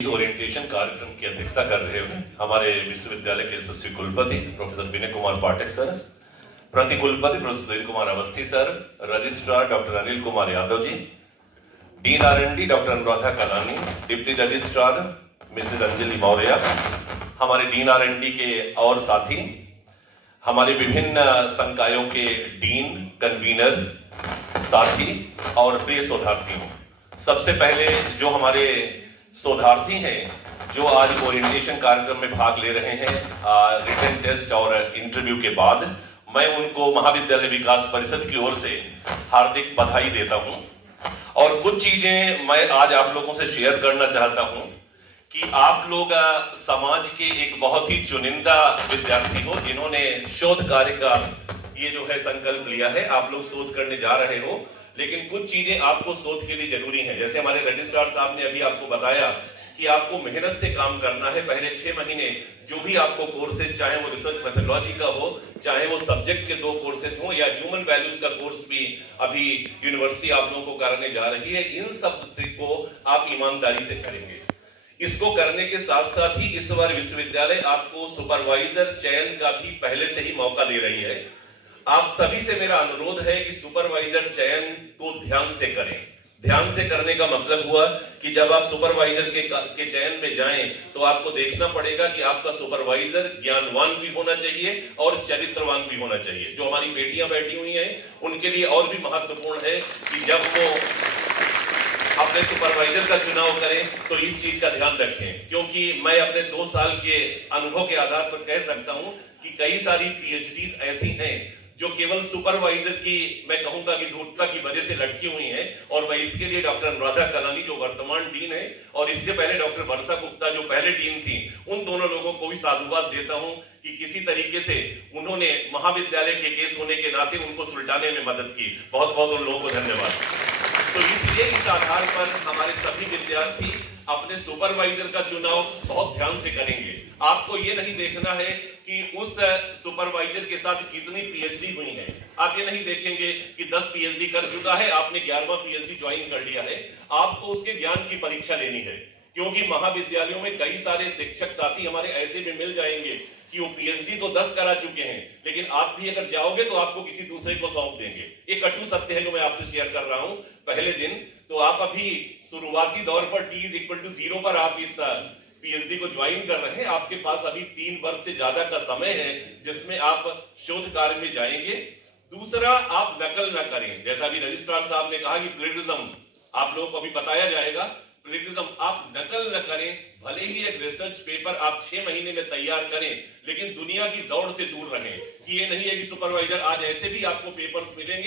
इस ओरिएंटेशन कार्यक्रम की अध्यक्षता कर रहे हैं हमारे विश्वविद्यालय के यशस्वी कुलपति प्रोफेसर विनय कुमार पाठक सर, प्रति कुलपति professor Sudhir Kumar Awasthi sir, registrar doctor Anil Kumar Yadav ji, dean R and D doctor Anuradha Kalani, deputy registrar Mrs Anjali Maurya, हमारे डीन आर&डी के और साथी, हमारे विभिन्न संकायों के डीन, कन्वीनर, साथी और प्रिय शोधार्थियों। सबसे पहले जो हमारे शोधार्थी हैं जो आज ओरिएंटेशन कार्यक्रम में भाग ले रहे हैं रिटन टेस्ट और इंटरव्यू के बाद, मैं उनको महाविद्यालय विकास परिषद की ओर से हार्दिक बधाई देता हूं। और कुछ चीजें मैं आज आप लोगों से शेयर करना चाहता हूं कि आप लोग समाज के एक बहुत ही चुनिंदा विद्यार्थी हो जिन्होंने शोध कार्य का ये जो है संकल्प लिया है। आप लोग शोध करने जा रहे हो, लेकिन कुछ चीजें आपको शोध के लिए जरूरी हैं। जैसे हमारे रजिस्ट्रार साहब ने अभी आपको बताया कि आपको मेहनत से काम करना है। पहले 6 महीने जो भी आपको कोर्सेज, चाहे वो रिसर्च मेथोडोलॉजी का हो, चाहे वो सब्जेक्ट के 2 कोर्सेज हो या ह्यूमन वैल्यूज का कोर्स भी अभी यूनिवर्सिटी आप लोगों को कराने जा रही है, इन सब को आप ईमानदारी से करेंगे। इसको करने के साथ साथ ही इस बार विश्वविद्यालय आपको सुपरवाइजर चयन का भी पहले से ही मौका दे रही है। आप सभी से मेरा अनुरोध है कि सुपरवाइजर चयन को ध्यान से करें। ध्यान से करने का मतलब हुआ कि जब आप सुपरवाइजर के चयन में जाएं तो आपको देखना पड़ेगा कि आपका सुपरवाइजर ज्ञानवान भी होना चाहिए और चरित्रवान भी होना चाहिए। जो हमारी बेटियां बैठी हुई हैं उनके लिए और भी महत्वपूर्ण है कि जब वो अपने सुपरवाइजर का चुनाव करें तो इस चीज का ध्यान रखें, क्योंकि मैं अपने 2 साल के अनुभव के आधार पर कह सकता हूं कि कई सारी पीएचडीज ऐसी हैं जो केवल सुपरवाइजर की, मैं कहूंगा कि धूर्तता की वजह से लटकी हुई हैं। और मैं इसके लिए डॉक्टर अनुराधा कलानी जो वर्तमान डीन है और इसके पहले डॉक्टर वर्षा गुप्ता जो पहले डीन थी, उन दोनों लोगों को भी साधुवाद देता हूं कि किसी तरीके से उन्होंने महाविद्यालय के केस होने के नाते उनको सुलटाने में मदद की। बहुत बहुत उन लोगों को धन्यवाद। तो इसलिए इस आधार पर हमारे सभी विद्यार्थी अपने सुपरवाइजर का चुनाव बहुत ध्यान से करेंगे। आपको ये नहीं देखना है कि उस सुपरवाइजर के साथ कितनी पीएचडी हुई है। आप ये नहीं देखेंगे कि 10 पीएचडी कर चुका है, आपने 11वां पीएचडी ज्वाइन कर लिया है। आपको उसके ज्ञान की परीक्षा लेनी है, क्योंकि महाविद्यालयों में कई सारे शिक्षक साथी हमारे ऐसे भी मिल जाएंगे कि वो पीएचडी तो 10 करा चुके हैं, लेकिन आप भी अगर जाओगे तो आपको किसी दूसरे को सौंप देंगे। एक कटु सत्य है जो मैं आपसे शेयर कर रहा हूं। पहले दिन तो आप अभी शुरुआती दौर पर T=0 पर आप इस पीएचडी को ज्वाइन कर रहे हैं। आपके पास अभी 3 वर्ष से ज्यादा का समय है जिसमें आप शोध कार्य में जाएंगे। दूसरा, आप नकल न करें। जैसा अभी रजिस्ट्रार साहब ने कहा कि प्लेगरिज्म आप लोगों को अभी बताया जाएगा। प्लेगरिज्म आप नकल न करें। भले ही एक रिसर्च पेपर आप 6 महीने में तैयार करें, लेकिन दुनिया की दौड़ से दूर रहें। कि ये नहीं है कि सुपरवाइजर आज ऐसे भी आपको पेपर्स मिलेंगे